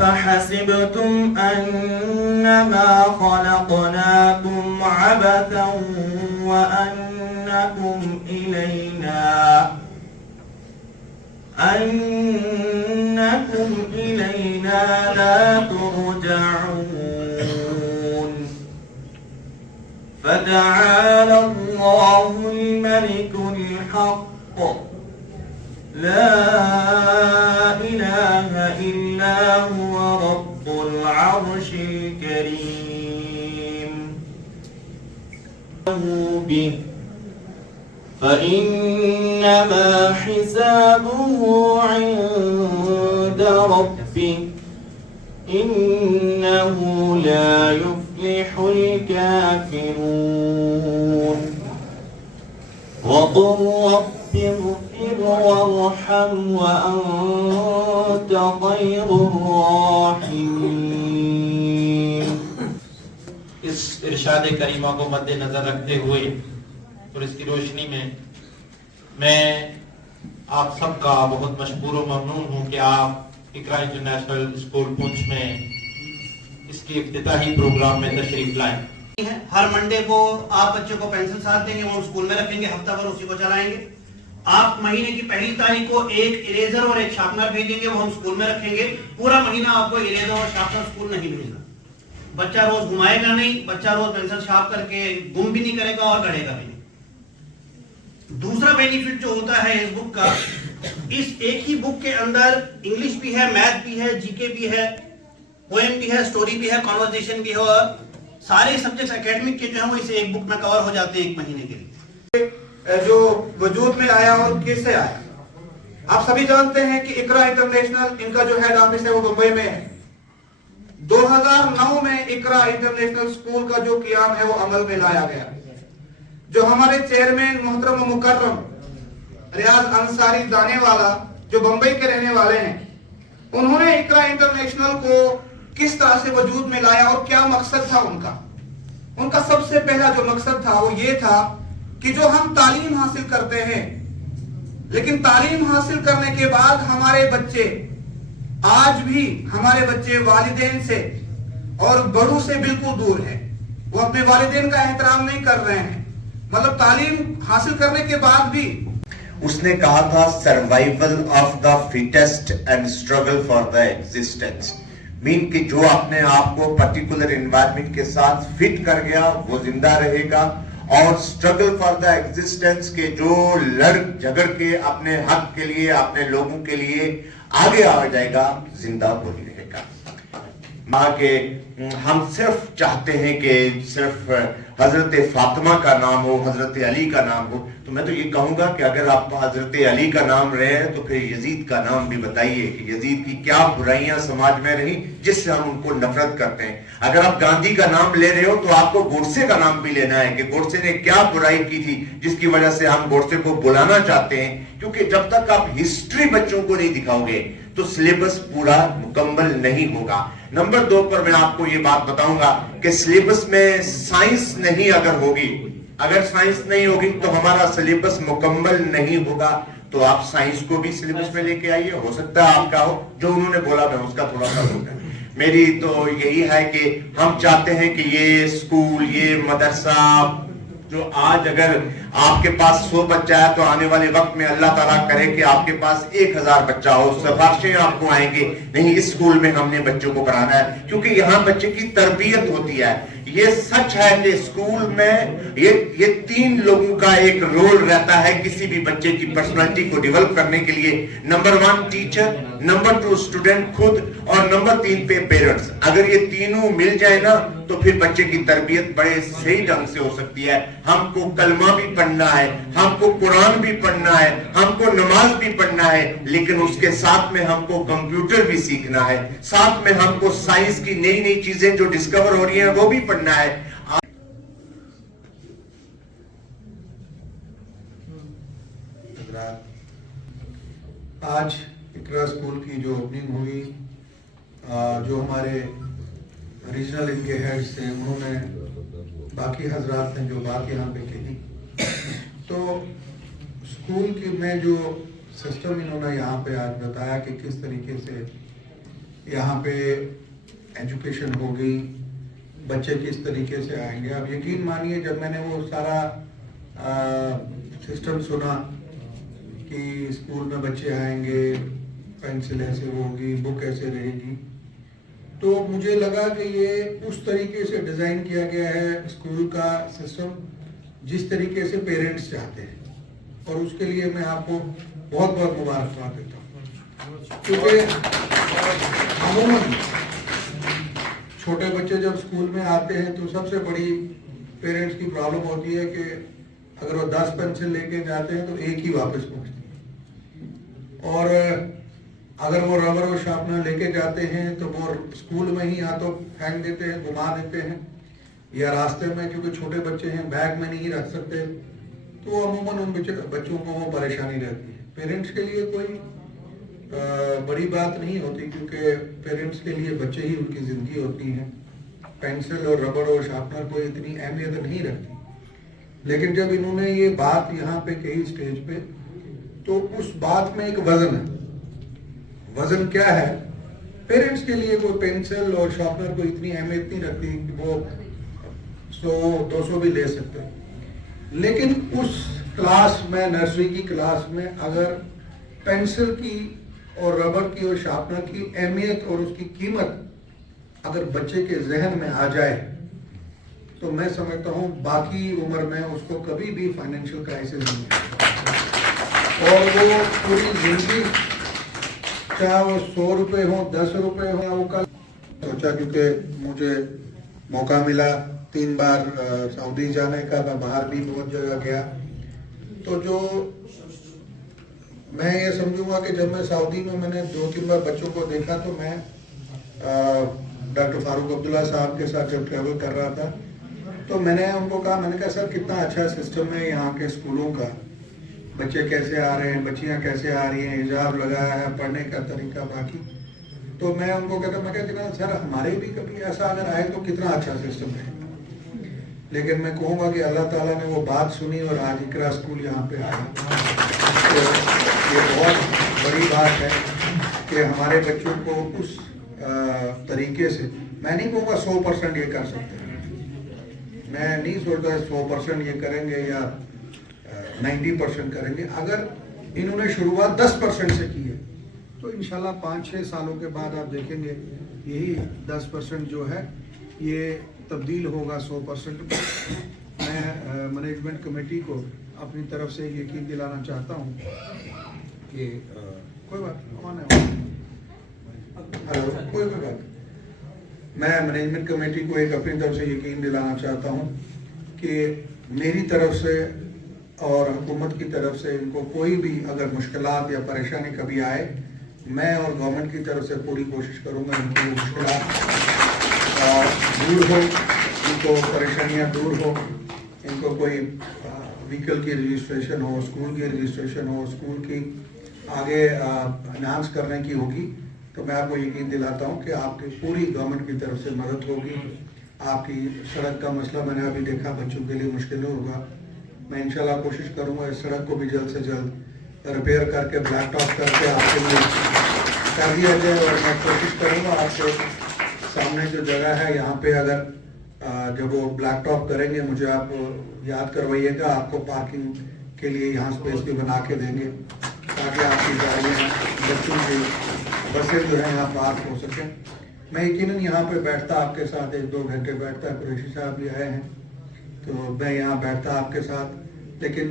أفحسبتم أنما خلقناكم عبثا وأنكم إلينا لا ترجعون فتعالى الله الملك الحق لا إله إلا هو رب العرش الكريم به فإنما حسابه عند ربه إنه لا يفلح الكافرون وقل رب اغفر وارحم وأنت خير الراحمين. اس ارشاد کریمہ کو مد نظر رکھتے ہوئے اور اس کی روشنی میں آپ سب کا بہت مشکور و ممنون ہوں کہ آپ اقرا انٹرنیشنل اسکول پونچھ میں اس کی افتتاحی پروگرام میں تشریف لائیں. ہر منڈے کو آپ بچے کو پینسل ساتھ دیں گے، وہ اسکول میں رکھیں گے، ہفتہ بھر اسی کو چلائیں گے. آپ مہینے کی پہلی تاریخ کو ایک اریزر اور ایک شارپنر بھیجیں گے، وہ ہم اسکول میں رکھیں گے. پورا مہینہ آپ کو اریزر اور شارپنر اسکول نہیں ملے گا. بچہ روز گھمائے گا نہیں، بچہ روز پینسل شارپ کر کے گم بھی نہیں کرے گا اور گڑے گا بھی نہیں. دوسرا بینیفٹ جو ہوتا ہے اس بک کا، اس ایک ہی بک کے اندر انگلش بھی ہے، میتھ بھی ہے، جی کے بھی ہے، پوئم بھی ہے، سٹوری بھی ہے، کانورسیشن بھی ہے، اور سارے سبجیکٹس اکیڈمک کے جو ہیں وہ اسے ایک بک میں کور ہو جاتے ہیں ایک مہینے کے لیے. جو وجود میں آیا اور کیسے آیا، آپ سبھی جانتے ہیں کہ اقرا انٹرنیشنل ان کا جو ہیڈ آفس ہے وہ بمبئی میں ہے. 2009 میں اقرا انٹرنیشنل اسکول کا جو قیام ہے وہ عمل میں لایا گیا. جو ہمارے چیئرمین محترم و مکرم ریاض انصاری دانے والا جو بمبئی کے رہنے والے ہیں، انہوں نے اقرا انٹرنیشنل کو کس طرح سے وجود میں لایا اور کیا مقصد تھا ان کا سب سے پہلا جو مقصد تھا وہ یہ تھا کہ جو ہم تعلیم حاصل کرتے ہیں، لیکن تعلیم حاصل کرنے کے بعد ہمارے بچے آج بھی ہمارے بچے والدین سے اور بڑوں سے بالکل دور ہیں. وہ اپنے والدین کا احترام نہیں کر رہے ہیں. مطلب تعلیم حاصل کرنے کے بعد بھی اس نے کہا تھا survival of the fittest and struggle for the existence. مین کہ جو اپنے آپ کو پرٹیکولر انوائرمنٹ کے ساتھ فٹ کر گیا وہ زندہ رہے گا، اور اسٹرگل فار دا ایگزسٹنس کے جو لڑ جھگڑ کے اپنے حق کے لیے اپنے لوگوں کے لیے آگے آ جائے گا زندہ وہی رہے گا. کہ ہم صرف چاہتے ہیں کہ صرف حضرت فاطمہ کا نام ہو، حضرت علی کا نام ہو، تو میں تو یہ کہوں گا کہ اگر آپ حضرت علی کا نام رہے ہیں تو پھر یزید کا نام بھی بتائیے کہ یزید کی کیا برائیاں سماج میں رہی جس سے ہم ان کو نفرت کرتے ہیں. اگر آپ گاندھی کا نام لے رہے ہو تو آپ کو گوڈسے کا نام بھی لینا ہے کہ گوڈسے نے کیا برائی کی تھی جس کی وجہ سے ہم گوڈسے کو بلانا چاہتے ہیں. کیونکہ جب تک آپ ہسٹری بچوں کو نہیں دکھاؤ گے تو سلیبس پورا مکمل نہیں ہوگا. نمبر 2 پر میں آپ کو یہ بات بتاؤں گا کہ سلیبس میں سائنس نہیں اگر ہوگی، اگر سائنس نہیں ہوگی تو ہمارا سلیبس مکمل نہیں ہوگا. تو آپ سائنس کو بھی سلیبس میں لے کے آئیے. ہو سکتا ہے آپ کا ہو، جو انہوں نے بولا میں اس کا تھوڑا سا ہوگا. میری تو یہی ہے کہ ہم چاہتے ہیں کہ یہ اسکول، یہ مدرسہ جو آج اگر آپ کے پاس 100 بچہ ہے تو آنے والے وقت میں اللہ تعالیٰ کرے کہ آپ کے پاس 1000 بچہ ہو. سفارشیں آپ کو آئیں گے نہیں اس اسکول میں ہم نے بچوں کو پڑھانا ہے، کیونکہ یہاں بچے کی تربیت ہوتی ہے. یہ سچ ہے کہ اسکول میں یہ 3 لوگوں کا ایک رول رہتا ہے کسی بھی بچے کی پرسنالٹی کو ڈیولپ کرنے کے لیے. نمبر 1 ٹیچر، نمبر 2 اسٹوڈنٹ خود، اور نمبر 3 پہ پیرنٹس. اگر یہ تینوں مل جائے نا تو پھر بچے کی تربیت بڑے صحیح ڈھنگ سے ہو سکتی ہے. ہم کو کلمہ بھی پڑھنا ہے، ہم کو قرآن بھی پڑھنا ہے، ہم کو نماز بھی پڑھنا ہے، لیکن اس کے ساتھ میں ہم کو کمپیوٹر بھی سیکھنا ہے، ساتھ میں ہم کو سائنس کی نئی نئی چیزیں جو ڈسکور ہو رہی ہیں وہ بھی پڑھنا ہے. آج اقرا اسکول کی جو اوپننگ ہوئی، جو ہمارے ریجنل ان کے ہیڈز تھے انہوں نے، باقی حضرات نے جو بات یہاں پہ کہی، تو اسکول کی میں جو سسٹم انہوں نے یہاں پہ آج بتایا کہ کس طریقے سے यहाँ पे एजुकेशन होगी, बच्चे किस तरीके से आएंगे। आप यकीन मानिए जब मैंने वो सारा सिस्टम सुना कि स्कूल में बच्चे आएंगे, पेंसिल ऐसे होगी, बुक ऐसे रहेगी, तो मुझे लगा कि ये उस तरीके से डिज़ाइन किया गया है स्कूल का सिस्टम जिस तरीके से पेरेंट्स चाहते हैं, और उसके लिए मैं आपको बहुत बहुत मुबारकबाद देता हूँ। क्योंकि अमूमन छोटे बच्चे जब स्कूल में आते हैं तो सबसे बड़ी पेरेंट्स की प्रॉब्लम होती है कि अगर वो 10 पेंसिल लेके जाते हैं तो एक ही वापस पहुँचती है, और अगर वो रबर और शार्पनर लेके जाते हैं तो वो स्कूल में ही या तो फेंक देते हैं, घुमा देते हैं, या रास्ते में, क्योंकि छोटे बच्चे हैं बैग में नहीं रख सकते, तो अमूमन उन बच्चों को वो परेशानी रहती है। पेरेंट्स के लिए कोई बड़ी बात नहीं होती, क्योंकि पेरेंट्स के लिए बच्चे ही उनकी ज़िंदगी होती है। पेंसिल और रबड़ और शार्पनर कोई इतनी अहमियत नहीं रखती, लेकिन जब इन्होंने ये बात यहाँ पे कही स्टेज पे, तो उस बात में एक वजन है। वजन क्या है? पेरेंट्स के लिए कोई पेंसिल और शार्पनर को इतनी अहमियत नहीं रखती कि वो 100-200 भी ले सकते, लेकिन उस क्लास में, नर्सरी की क्लास में, अगर पेंसिल की और रबर की और शार्पनर की अहमियत और उसकी कीमत अगर बच्चे के जहन में आ जाए, तो मैं समझता हूँ बाकी उम्र में उसको कभी भी फाइनेंशियल क्राइसिस नहीं है, और वो पूरी जिंदगी, चाहे वो 100 रुपये हो, 10 रुपये हो, वो कल सोचा, क्योंकि मुझे मौका मिला 3 बार सऊदी जाने का, मैं बाहर भी बहुत जगह गया, तो जो मैं ये समझूंगा कि जब मैं सऊदी में मैंने 2-3 बार बच्चों को देखा, तो मैं डॉक्टर फारूक अब्दुल्ला साहब के साथ जब ट्रैवल कर रहा था, तो मैंने उनको कहा, मैंने कहा सर कितना अच्छा सिस्टम है यहाँ के स्कूलों का, बच्चे कैसे आ रहे हैं, बच्चियाँ कैसे आ रही हैं, हिजाब लगाया है, पढ़ने का तरीका बाकी। तो मैं उनको कहता, मैं कहता सर हमारे भी कभी ऐसा अगर आए तो कितना अच्छा सिस्टम है। लेकिन मैं कहूँगा कि अल्लाह ताला ने वो बात सुनी और आज इकरा स्कूल यहाँ पे आया। तो ये बहुत बड़ी बात है कि हमारे बच्चों को उस तरीके से, मैं नहीं कहूँगा 100% ये कर सकते हैं, मैं नहीं सोचता 100% ये करेंगे या 90% करेंगे। अगर इन्होंने शुरुआत 10% से की है, तो इंशाल्लाह 5-6 सालों के बाद आप देखेंगे यही 10% जो है ये तब्दील होगा 100% में। मैं मैनेजमेंट कमेटी को अपनी तरफ से यकीन दिलाना चाहता हूँ कि कोई बात कौन है, हेलो, कोई बात, मैं मैनेजमेंट कमेटी को एक अपनी तरफ से यकीन दिलाना चाहता हूँ कि मेरी तरफ से और हुकूमत की तरफ से इनको कोई भी अगर मुश्किलात या परेशानी कभी आए, मैं और गवर्नमेंट की तरफ से पूरी कोशिश करूँगा इनकी मुश्किलात दूर हो, इनको परेशानियाँ दूर हो, इनको कोई व्हीकल की रजिस्ट्रेशन हो, स्कूल की रजिस्ट्रेशन हो, स्कूल की आगे एनहांस करने की होगी, तो मैं आपको यकीन दिलाता हूँ कि आपकी पूरी गवर्नमेंट की तरफ से मदद होगी। आपकी सड़क का मसला मैंने अभी देखा, बच्चों के लिए मुश्किल होगा, मैं इंशाल्लाह कोशिश करूँगा इस सड़क को भी जल्द से जल्द रिपेयर करके ब्लैक टॉप करके आपके लिए कर दिया जाए। और मैं कोशिश करूँगा आपके सामने जो जगह है यहाँ पे, अगर जब वो ब्लैक टॉप करेंगे मुझे आप याद करवाइएगा, आपको पार्किंग के लिए यहाँ स्पेस भी बना के देंगे, ताकि आपकी गाड़ियाँ, बच्चों की बसें जो है यहाँ पार्क हो सकें। मैं यकीनन यहाँ पे बैठता आपके साथ 1-2 घंटे बैठता, कुरैशी साहब भी आए हैं तो मैं यहाँ बैठता आपके साथ, लेकिन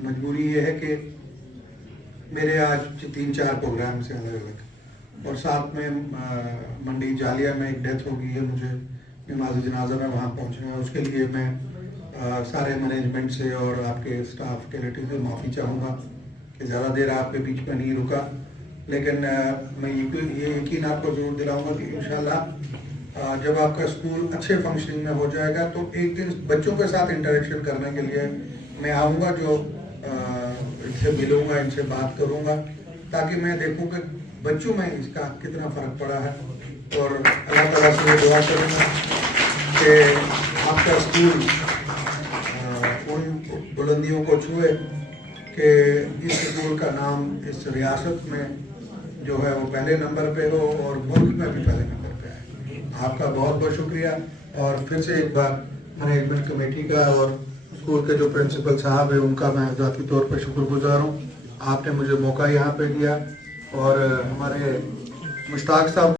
मजबूरी ये है कि मेरे आज 3-4 प्रोग्राम से अलग अलग, और साथ में मंडी जालिया में एक डेथ हो गई है, मुझे नमाज जनाजा में वहाँ पहुँचना है। उसके लिए मैं सारे मैनेजमेंट से और आपके स्टाफ के रिलेटिव से माफ़ी चाहूँगा कि ज़्यादा देर आपके बीच में नहीं रुका, लेकिन मैं ये यकीन आपको ज़रूर दिलाऊँगा कि इंशाल्लाह जब आपका स्कूल अच्छे फंक्शनिंग में हो जाएगा तो एक दिन बच्चों के साथ इंटरेक्शन करने के लिए मैं आऊँगा, जो इनसे मिलूँगा, इनसे बात करूँगा, ताकि मैं देखूँ कि बच्चों में इसका कितना फ़र्क पड़ा है। और अल्लाह ताला से दुआ करूँगा कि आपका स्कूल उन बुलंदियों को छुए कि इस स्कूल का नाम इस रियासत में जो है वो पहले नंबर पे हो और मुल्क में भी पहले नंबर पे आए। आपका बहुत बहुत शुक्रिया। और फिर से एक बार मैनेजमेंट कमेटी का और स्कूल के जो प्रिंसिपल साहब है उनका मैं ज़ाती तौर पर शुक्रगुजार हूँ। आपने मुझे मौका यहाँ पे दिया और हमारे मुश्ताक साहब